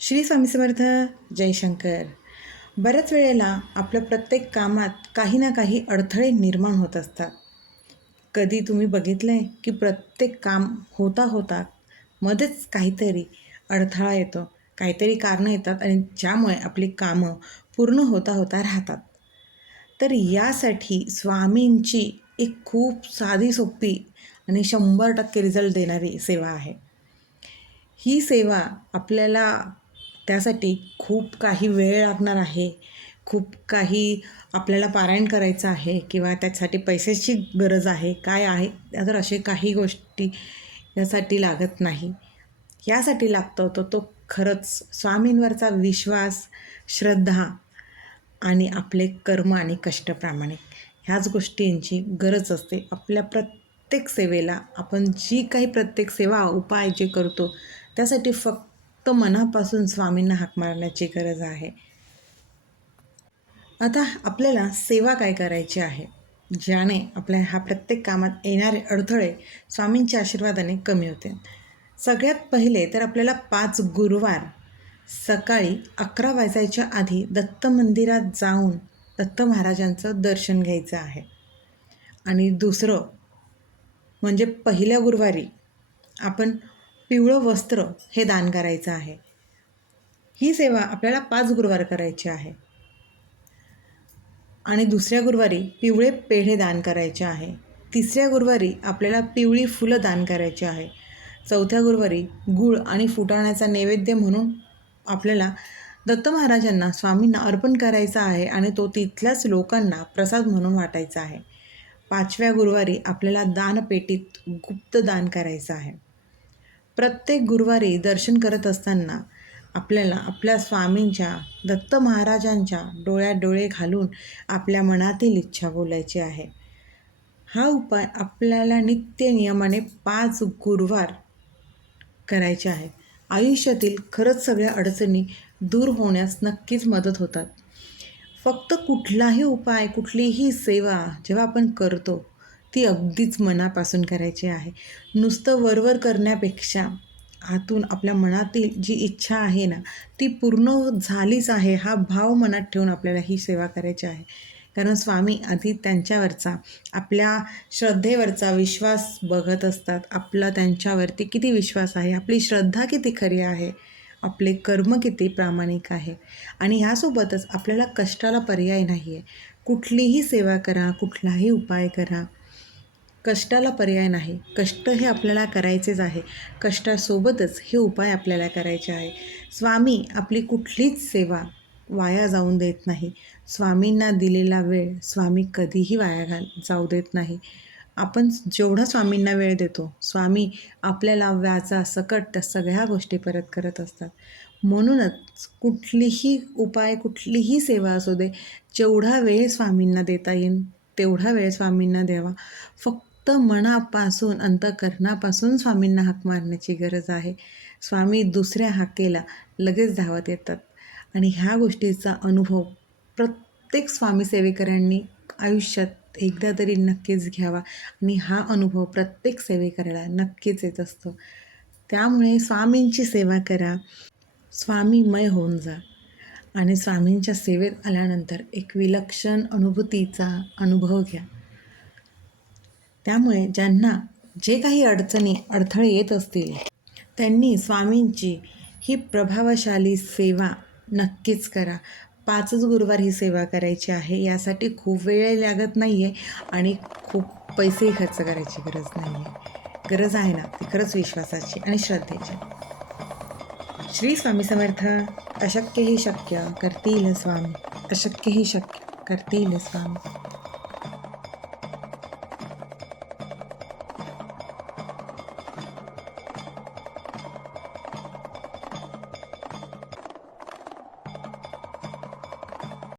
श्री स्वामी समर्थ. जयशंकर. बऱ्याच वेळेला आपल्या प्रत्येक कामात काही ना काही अडथळे निर्माण होत असतात. कधी तुम्ही बघितलं आहे की प्रत्येक काम होता होता मध्येच काहीतरी अडथळा येतो, काहीतरी कारणं येतात आणि ज्यामुळे आपली कामं पूर्ण होता होता राहतात. तर यासाठी स्वामींची एक खूप साधी सोपी आणि 100% रिझल्ट देणारी सेवा आहे. ही सेवा आपल्याला त्यासाठी खूप काही वेळ लागणार आहे, खूप काही आपल्याला पारायण करायचं आहे किंवा त्यासाठी पैशाची गरज आहे, काय आहे तर असे काही गोष्टी यासाठी लागत नाही. यासाठी लागतो तो खरंच स्वामींवरचा विश्वास, श्रद्धा आणि आपले कर्म आणि कष्ट प्रामाणिक ह्याच गोष्टींची गरज असते. आपल्या प्रत्येक सेवेला आपण जी काही प्रत्येक सेवा उपाय जे करतो त्यासाठी फक्त मनापासून स्वामींना हाक मारण्याची गरज आहे. आता आपल्याला सेवा काय करायची आहे ज्याने आपल्या ह्या प्रत्येक कामात येणारे अडथळे स्वामींच्या आशीर्वादाने कमी होते. सगळ्यात पहिले तर आपल्याला 5 गुरुवार सकाळी 11 वाजायच्या आधी दत्त मंदिरात जाऊन दत्त महाराजांचं दर्शन घ्यायचं आहे. आणि दुसरं म्हणजे पहिल्या गुरुवारी आपण पिवळं वस्त्र हे दान करायचं आहे. ही सेवा आपल्याला 5 गुरुवार करायची आहे. आणि दुसऱ्या गुरुवारी पिवळे पेढे दान करायचे आहे. तिसऱ्या गुरुवारी आपल्याला पिवळी फुलं दान करायची आहे. चौथ्या गुरुवारी गूळ आणि फुटाण्याचा नैवेद्य म्हणून आपल्याला दत्त महाराजांना स्वामींना अर्पण करायचा आहे आणि तो तिथल्याच लोकांना प्रसाद म्हणून वाटायचा आहे. 5व्या गुरुवारी आपल्याला दानपेटीत गुप्त दान करायचं आहे. प्रत्येक गुरुवारी दर्शन करत असताना आपल्याला आपल्या स्वामींच्या दत्त महाराजांच्या डोळ्यात डोळे घालून आपल्या मनातील इच्छा बोलायची आहे. हा उपाय आपल्याला नित्य नियमाने 5 गुरुवार करायचे आहे. आयुष्यातील खरंच सगळ्या अडचणी दूर होण्यास नक्कीच मदत होतात. फक्त कुठलाही उपाय, कुठलीही सेवा जेव्हा आपण करतो ती अगदीच मनापासून करायची आहे. नुसतं वरवर करण्यापेक्षा आतून आपल्या मनातील जी इच्छा आहे ना ती पूर्ण झालीच आहे हा भाव मनात ठेवून आपल्याला ही सेवा करायची आहे. कारण स्वामी आधी त्यांच्यावरचा आपल्या श्रद्धेवरचा विश्वास बघत असतात. आपला त्यांच्यावरती किती विश्वास आहे, आपली श्रद्धा किती खरी आहे, आपले कर्म किती प्रामाणिक आहे. आणि ह्यासोबतच आपल्याला कष्टाला पर्याय नाही आहे. कुठलीही सेवा करा, कुठलाही उपाय करा, कष्टाला पर्याय नाही. कष्ट हे आपल्याला करायचेच आहे. कष्टासोबतच हे उपाय आपल्याला करायचे आहे. स्वामी आपली कुठलीच सेवा वाया जाऊन देत नाही. स्वामींना दिलेला वेळ स्वामी कधीही वाया जाऊ देत नाही. आपण जेवढा स्वामींना वेळ देतो स्वामी आपल्याला व्याजा सकट त्या सगळ्या गोष्टी परत करत असतात. म्हणूनच कुठलीही उपाय, कुठलीही सेवा असू दे, जेवढा वेळ स्वामींना देता येईल तेवढा वेळ स्वामींना द्यावा. फक्त मनापासून, अंतःकरणापासून स्वामींना हाक मारण्याची गरज आहे. स्वामी दुसऱ्या हाकेला लगेच धावत येतात. आणि ह्या गोष्टीचा अनुभव प्रत्येक स्वामी सेवेकऱ्यांनी आयुष्यात एकदा तरी नक्कीच घ्यावा आणि हा अनुभव प्रत्येक सेवेकऱ्याला नक्कीच येत असतो. त्यामुळे स्वामींची सेवा करा, स्वामीमय होऊन जा आणि स्वामींच्या सेवेत आल्यानंतर एक विलक्षण अनुभूतीचा अनुभव घ्या. त्यामुळे ज्यांना जे काही अडथळे येत असतील त्यांनी स्वामींची ही प्रभावशाली सेवा नक्कीच करा. 5च गुरुवार ही सेवा करायची आहे. यासाठी खूप वेळ लागत नाही आहे आणि खूप पैसेही खर्च करायची गरज नाही आहे. गरज आहे ना ती खरंच विश्वासाची आणि श्रद्धेची. श्री स्वामी समर्थ. अशक्य ही शक्य करतील स्वामी, अशक्य ही शक्य करतील स्वामी.